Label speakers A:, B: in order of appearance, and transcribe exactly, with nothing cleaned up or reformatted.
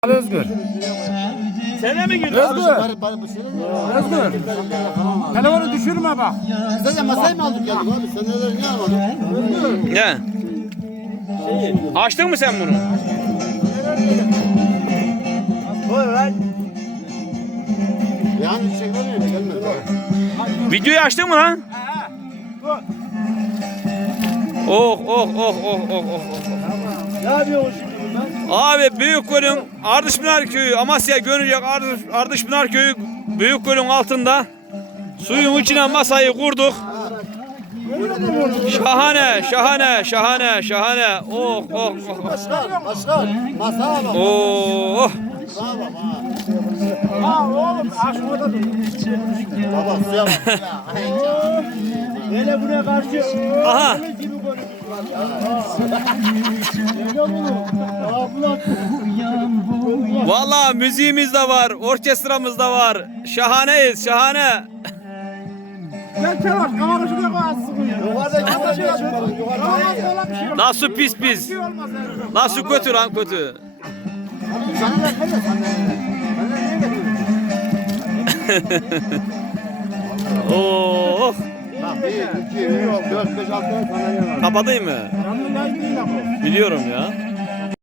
A: Özgür.
B: Sene mi gidiyorsun?
A: Özgür. Özgür. Telefonu düşürme bak.
C: Biz de masayı mı aldık geldik abi? Sen neler ne almadın?
B: Ne? Açtın mı sen bunu?
C: Yani çiçekler mi? Gelmedi.
B: Videoyu açtın mı lan? Oh oh oh oh oh oh.
C: Ne yapıyorsun şimdi bundan?
B: Abi Büyükgöl'ün Ardışpınar Köyü, Amasya Gönüllük Ardış, Ardışpınar Köyü Büyükgöl'ün altında suyun içine masayı kurduk. Şahane, şahane, şahane, şahane. Oh oh oh.
C: Başkan, başkan. Masaya bak.
B: Oh.
C: Masaya bak ha.
A: Ha oğlum aç orada dur.
C: Baba suya bak. suya.
A: Hele buna karşı.
B: Aha. Vallahi müziğimiz de var, orkestramız da var. Şahaneyiz, şahane.
A: Gel Kemal, kamerayı şuraya koyarsın.
C: Yukarıdaki yukarıdaki yukarıdaki.
B: Nasıl pis pis. Nasıl kötü lan kötü.
C: Sana ne yapalım? Sana ne?
B: Oh.
C: Bak bir, iki, üç, dört, beş, altı tane sana ne var?
B: Kapatayım mı? Biliyorum ya.